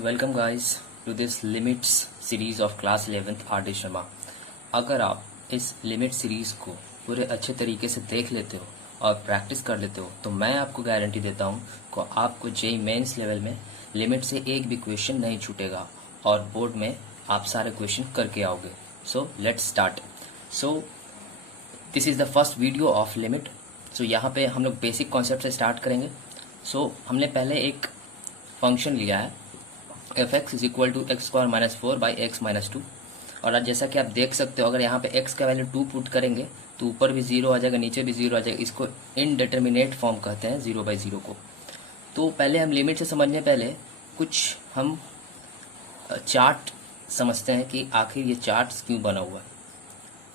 Welcome guys to this limits series of class 11th R D. Sharma. अगर आप इस limit series को पूरे अच्छे तरीके से देख लेते हो और प्रैक्टिस कर लेते हो तो मैं आपको गारंटी देता हूँ कि आपको जेईई मेंस लेवल में लिमिट से एक भी क्वेश्चन नहीं छूटेगा और बोर्ड में आप सारे क्वेश्चन करके आओगे। So let's start. So this is the first video of limit. So यहाँ पे हम लोग बेसिक कॉन्सेप्ट से स्टार्ट करेंगे। सो हमने पहले एक फंक्शन लिया है f x is equal to x square minus 4 by x minus 2। और आज जैसा कि आप देख सकते हो, अगर यहाँ पे एक्स का वैल्यू 2 पुट करेंगे तो ऊपर भी 0 आ जाएगा, नीचे भी 0 आ जाएगा। इसको इनडिटर्मिनेट फॉर्म कहते हैं 0 बाई 0 को। तो पहले हम लिमिट से समझने पहले कुछ हम चार्ट समझते हैं कि आखिर ये चार्ट क्यों बना हुआ है।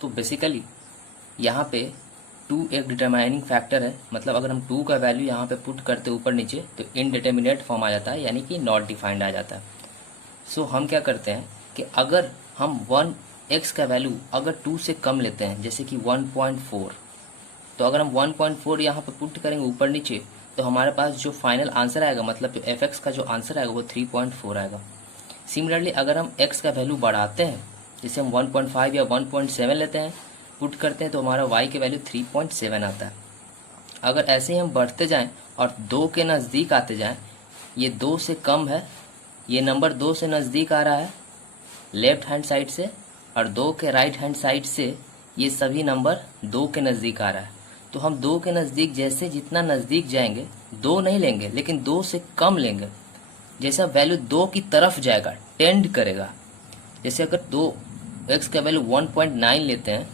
तो बेसिकली यहाँ पे 2 एक डिटरमाइनिंग फैक्टर है, मतलब अगर हम 2 का वैल्यू यहाँ पे पुट करते ऊपर नीचे तो इनडिटर्मिनेट फॉर्म आ जाता है, यानी कि नॉट डिफाइंड आ जाता है। सो हम क्या करते हैं कि अगर हम 1 एक्स का वैल्यू अगर 2 से कम लेते हैं, जैसे कि 1.4, तो अगर हम 1.4 यहाँ पे पुट करेंगे ऊपर नीचे तो हमारे पास जो फाइनल आंसर आएगा, मतलब जो एफ एक्स का जो आंसर आएगा वो 3.4 आएगा। सिमिलरली अगर हम एक्स का वैल्यू बढ़ाते हैं, जैसे हम 1.5 या 1.7 लेते हैं पुट करते हैं, तो हमारा y के वैल्यू 3.7 आता है। अगर ऐसे ही हम बढ़ते जाएं और 2 के नज़दीक आते जाएं, ये 2 से कम है, ये नंबर 2 से नज़दीक आ रहा है लेफ्ट हैंड साइड से, और 2 के राइट हैंड साइड से ये सभी नंबर 2 के नज़दीक आ रहा है। तो हम 2 के नज़दीक जैसे जितना नज़दीक जाएंगे, 2 नहीं लेंगे लेकिन 2 से कम लेंगे, जैसा वैल्यू 2 की तरफ जाएगा, टेंड करेगा। जैसे अगर 2 एक्स का वैल्यू 1.9 लेते हैं,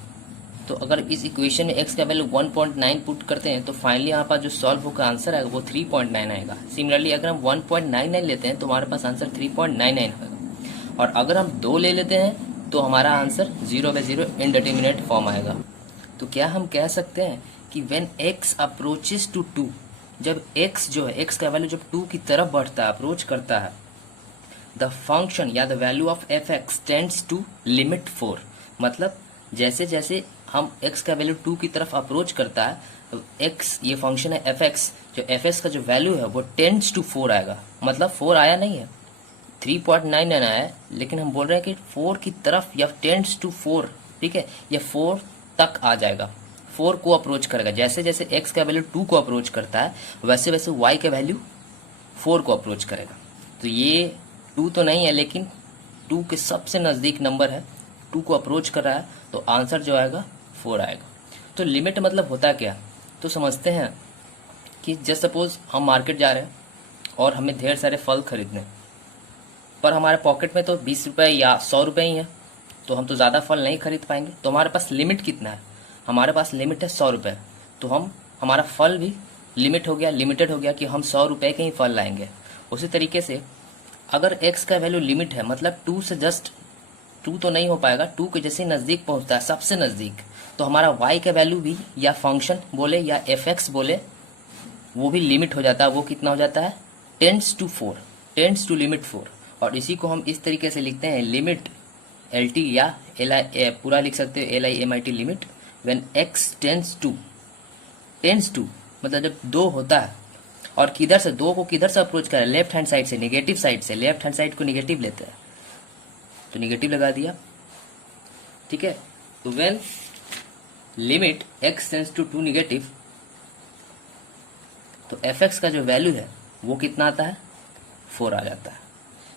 तो अगर इस इक्वेशन में x का वैल्यू 1.9 पुट करते हैं तो फाइनली यहाँ पर जो सॉल्व होकर आंसर आएगा वो 3.9 आएगा। सिमिलरली अगर हम 1.99 लेते हैं तो हमारे पास आंसर 3.99 होगा, और अगर हम 2 ले लेते हैं तो हमारा आंसर 0 बाई 0 इनडिटर्मिनेट फॉर्म आएगा। तो क्या हम कह सकते हैं कि व्हेन x अप्रोचेस टू 2, जब x जो है x का वैल्यू जब 2 की तरफ बढ़ता है, अप्रोच करता है, द फंक्शन या the value of f x tends to limit 4। मतलब जैसे जैसे हम x का वैल्यू 2 की तरफ अप्रोच करता है तो x ये फंक्शन है एफ एक्स, जो एफ एक्स का जो वैल्यू है वो टेंड्स टू 4 आएगा। मतलब 4 आया नहीं है, 3.99 आया है, लेकिन हम बोल रहे हैं कि 4 की तरफ या टेंड्स टू 4, ठीक है, या 4 तक आ जाएगा, 4 को अप्रोच करेगा। जैसे जैसे x का वैल्यू 2 को अप्रोच करता है वैसे वैसे y का वैल्यू 4 को अप्रोच करेगा। तो ये 2 तो नहीं है लेकिन 2 के सबसे नज़दीक नंबर है, 2 को अप्रोच कर रहा है, तो आंसर जो आएगा 4 आएगा। तो लिमिट मतलब होता क्या, तो समझते हैं कि जस्ट सपोज हम मार्केट जा रहे हैं और हमें ढेर सारे फल खरीदने, पर हमारे पॉकेट में तो 20 रुपये या 100 रुपये ही है, तो हम तो ज़्यादा फल नहीं खरीद पाएंगे। तो हमारे पास लिमिट कितना है, हमारे पास लिमिट है 100 रुपये। तो हमारा फल भी लिमिट हो गया, लिमिटेड हो गया कि हम 100 रुपये के ही फल लाएंगे। उसी तरीके से अगर x का वैल्यू लिमिट है, मतलब 2 से जस्ट 2 तो नहीं हो पाएगा, 2 के जैसे नज़दीक पहुंचता है, सबसे नज़दीक, तो हमारा y का वैल्यू भी या फंक्शन बोले या एफ एक्स बोले वो भी लिमिट हो जाता है। वो कितना हो जाता है, tends to 4, tends to limit 4। और इसी को हम इस तरीके से लिखते हैं लिमिट एल टी या एल आई, पूरा लिख सकते हो LIMIT, limit when x tends to, मतलब जब 2 होता है और किधर से 2 को किधर से अप्रोच करें, लेफ्ट हैंड साइड से, निगेटिव साइड से, लेफ्ट हैंड साइड को निगेटिव लेते हैं तो निगेटिव लगा दिया, ठीक है। तो when limit x tends to 2 negative, तो एफ एक्स का जो वैल्यू है वो कितना आता है, 4 आ जाता है।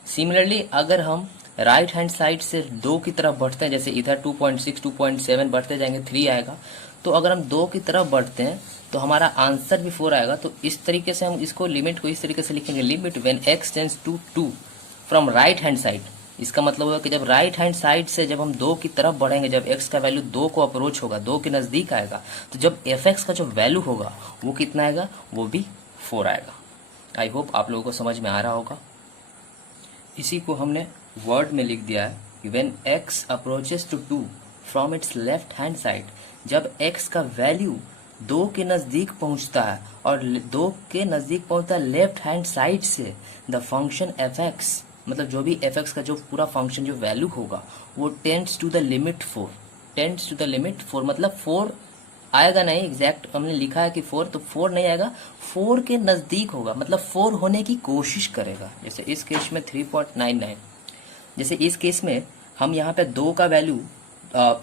सिमिलरली अगर हम राइट हैंड साइड से 2 की तरफ बढ़ते हैं, जैसे इधर 2.6 2.7 बढ़ते जाएंगे 3 आएगा, तो अगर हम 2 की तरफ बढ़ते हैं तो हमारा आंसर भी 4 आएगा। तो इस तरीके से हम इसको लिमिट को इस तरीके से लिखेंगे, limit when x tends to 2 from right hand side. इसका मतलब होगा कि जब राइट हैंड साइड से जब हम 2 की तरफ बढ़ेंगे, जब x का वैल्यू 2 को अप्रोच होगा, 2 के नज़दीक आएगा, तो जब एफ एक्स का जो वैल्यू होगा वो कितना आएगा, वो भी 4 आएगा। आई होप आप लोगों को समझ में आ रहा होगा। इसी को हमने वर्ड में लिख दिया है, when x approaches to 2 from its left hand side. जब x का वैल्यू 2 के नज़दीक पहुंचता है और 2 के नज़दीक पहुंचता है लेफ्ट हैंड साइड से, द फंक्शन एफ एक्स, मतलब जो भी एफ एक्स का जो पूरा फंक्शन जो वैल्यू होगा वो tends to the limit 4, tends to the limit 4, मतलब 4 आएगा नहीं, एग्जैक्ट हमने लिखा है कि 4, तो 4 नहीं आएगा, 4 के नज़दीक होगा, मतलब 4 होने की कोशिश करेगा। जैसे इस केस में 3.99, जैसे इस केस में हम यहाँ पे 2 का वैल्यू,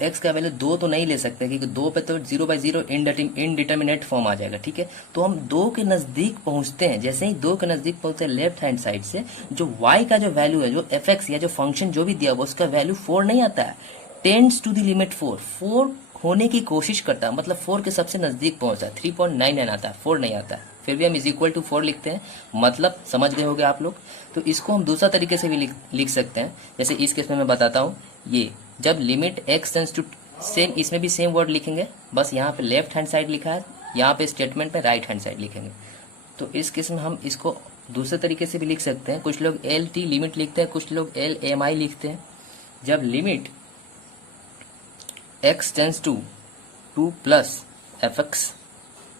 एक्स का वैल्यू 2 तो नहीं ले सकते, क्योंकि 2 पे तो 0/0 इनडिटर्मिनेट फॉर्म आ जाएगा, ठीक है। तो हम 2 के नज़दीक पहुँचते हैं, जैसे ही 2 के नज़दीक पहुँचते हैं लेफ्ट हैंड साइड से, जो y का जो वैल्यू है, जो एफ या जो फंक्शन जो भी दिया हुआ उसका वैल्यू 4 नहीं आता है, टेंड्स टू द लिमिट 4 होने की कोशिश करता है, मतलब 4 के सबसे नज़दीक पहुँचता है। 3.99 आता है, 4 नहीं आता है, फिर भी हम =4 लिखते हैं, मतलब समझ गए होगे आप लोग। तो इसको हम दूसरा तरीके से भी लिख सकते हैं, जैसे इस केस में मैं बताता हूँ। ये जब limit x tends to, same इसमें भी सेम वर्ड लिखेंगे, बस यहाँ पे लेफ्ट हैंड साइड लिखा है, यहाँ पे स्टेटमेंट में राइट हैंड साइड लिखेंगे। तो इस केस में हम इसको दूसरे तरीके से भी लिख सकते हैं। कुछ लोग LT लिमिट लिखते हैं, कुछ लोग LMI लिखते हैं। जब limit x tends to 2 plus fx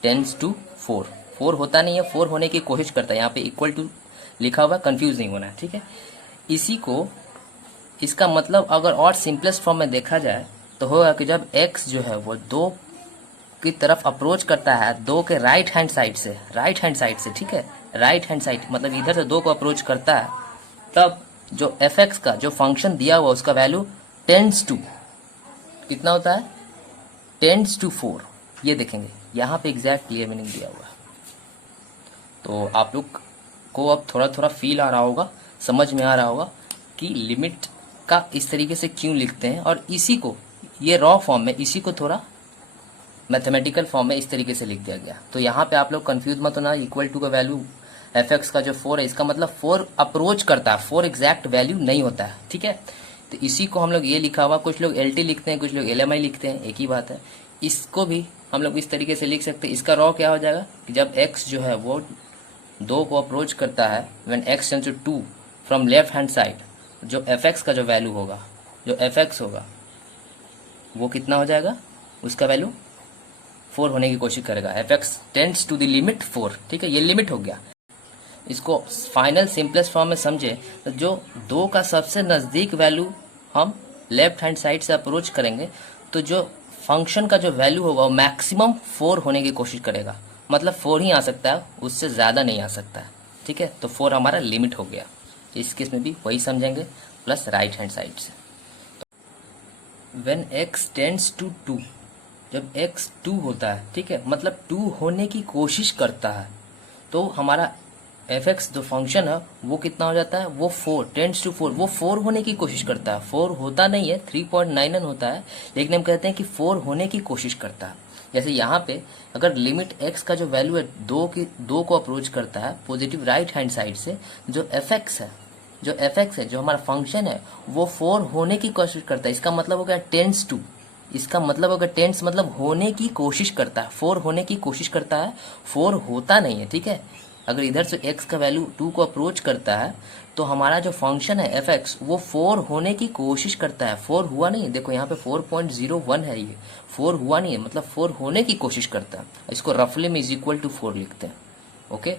tends to 4 होता नहीं है, 4 होने की कोशिश करता है, यहाँ पे इक्वल टू लिखा हुआ, कंफ्यूज नहीं होना है, ठीक है। इसी को, इसका मतलब अगर और सिंपलेस्ट फॉर्म में देखा जाए तो होगा कि जब x जो है वो 2 की तरफ अप्रोच करता है, 2 के राइट हैंड साइड से, ठीक है, राइट हैंड साइड मतलब इधर से 2 को अप्रोच करता है, तब जो fx का जो फंक्शन दिया हुआ उसका वैल्यू टेंड्स टू कितना होता है, टेंड्स टू 4। ये देखेंगे यहाँ पे एग्जैक्ट क्लियर मीनिंग दिया हुआ है। तो आप लोग को अब थोड़ा थोड़ा फील आ रहा होगा, समझ में आ रहा होगा कि लिमिट का इस तरीके से क्यों लिखते हैं, और इसी को, ये रॉ फॉर्म में, इसी को थोड़ा मैथमेटिकल फॉर्म में इस तरीके से लिख दिया गया। तो यहाँ पे आप लोग कंफ्यूज मत होना, इक्वल टू का वैल्यू fx का जो 4 है, इसका मतलब 4 अप्रोच करता है, 4 एग्जैक्ट वैल्यू नहीं होता है, ठीक है। तो इसी को हम लोग ये लिखा हुआ, कुछ लोग LT लिखते हैं, कुछ लोग LMI लिखते हैं, एक ही बात है। इसको भी हम लोग इस तरीके से लिख सकते हैं। इसका रॉ क्या हो जाएगा कि जब x जो है वो 2 को अप्रोच करता है, when x tends to 2 from left hand side, जो fx का जो वैल्यू होगा, जो fx होगा वो कितना हो जाएगा, उसका वैल्यू 4 होने की कोशिश करेगा। fx tends to the limit 4, ठीक है, ये लिमिट हो गया। इसको फाइनल सिंपलेस्ट फॉर्म में समझे तो जो 2 का सबसे नज़दीक वैल्यू हम लेफ्ट हैंड साइड से अप्रोच करेंगे, तो जो फंक्शन का जो वैल्यू होगा वो मैक्सिमम 4 होने की कोशिश करेगा, मतलब 4 ही आ सकता है, उससे ज़्यादा नहीं आ सकता है, ठीक है। तो 4 हमारा लिमिट हो गया। इस केस में भी वही समझेंगे, प्लस राइट हैंड साइड से। व्हेन x टेंड्स टू 2, जब x 2 होता है, ठीक है, मतलब 2 होने की कोशिश करता है, तो हमारा fx जो फंक्शन है वो कितना हो जाता है, वो 4 टेंड्स टू 4, वो 4 होने की कोशिश करता है। 4 होता नहीं है, 3.99 होता है, लेकिन हम कहते हैं कि 4 होने की कोशिश करता है। जैसे यहाँ पे अगर लिमिट x का जो वैल्यू है 2 को अप्रोच करता है पॉजिटिव राइट हैंड साइड से, जो fx है, जो हमारा फंक्शन है वो 4 होने की कोशिश करता है। इसका मतलब हो गया टेंड्स टू, इसका मतलब अगर टेंस मतलब होने की कोशिश करता है, 4 होने की कोशिश करता है, 4 होता नहीं है, ठीक है। अगर इधर से x का वैल्यू 2 को अप्रोच करता है तो हमारा जो फंक्शन है fx वो 4 होने की कोशिश करता है। 4 हुआ नहीं है, देखो यहाँ पे 4.01 है, ये 4 हुआ नहीं है, मतलब 4 होने की कोशिश करता है। इसको रफली में =4 लिखते हैं, ओके।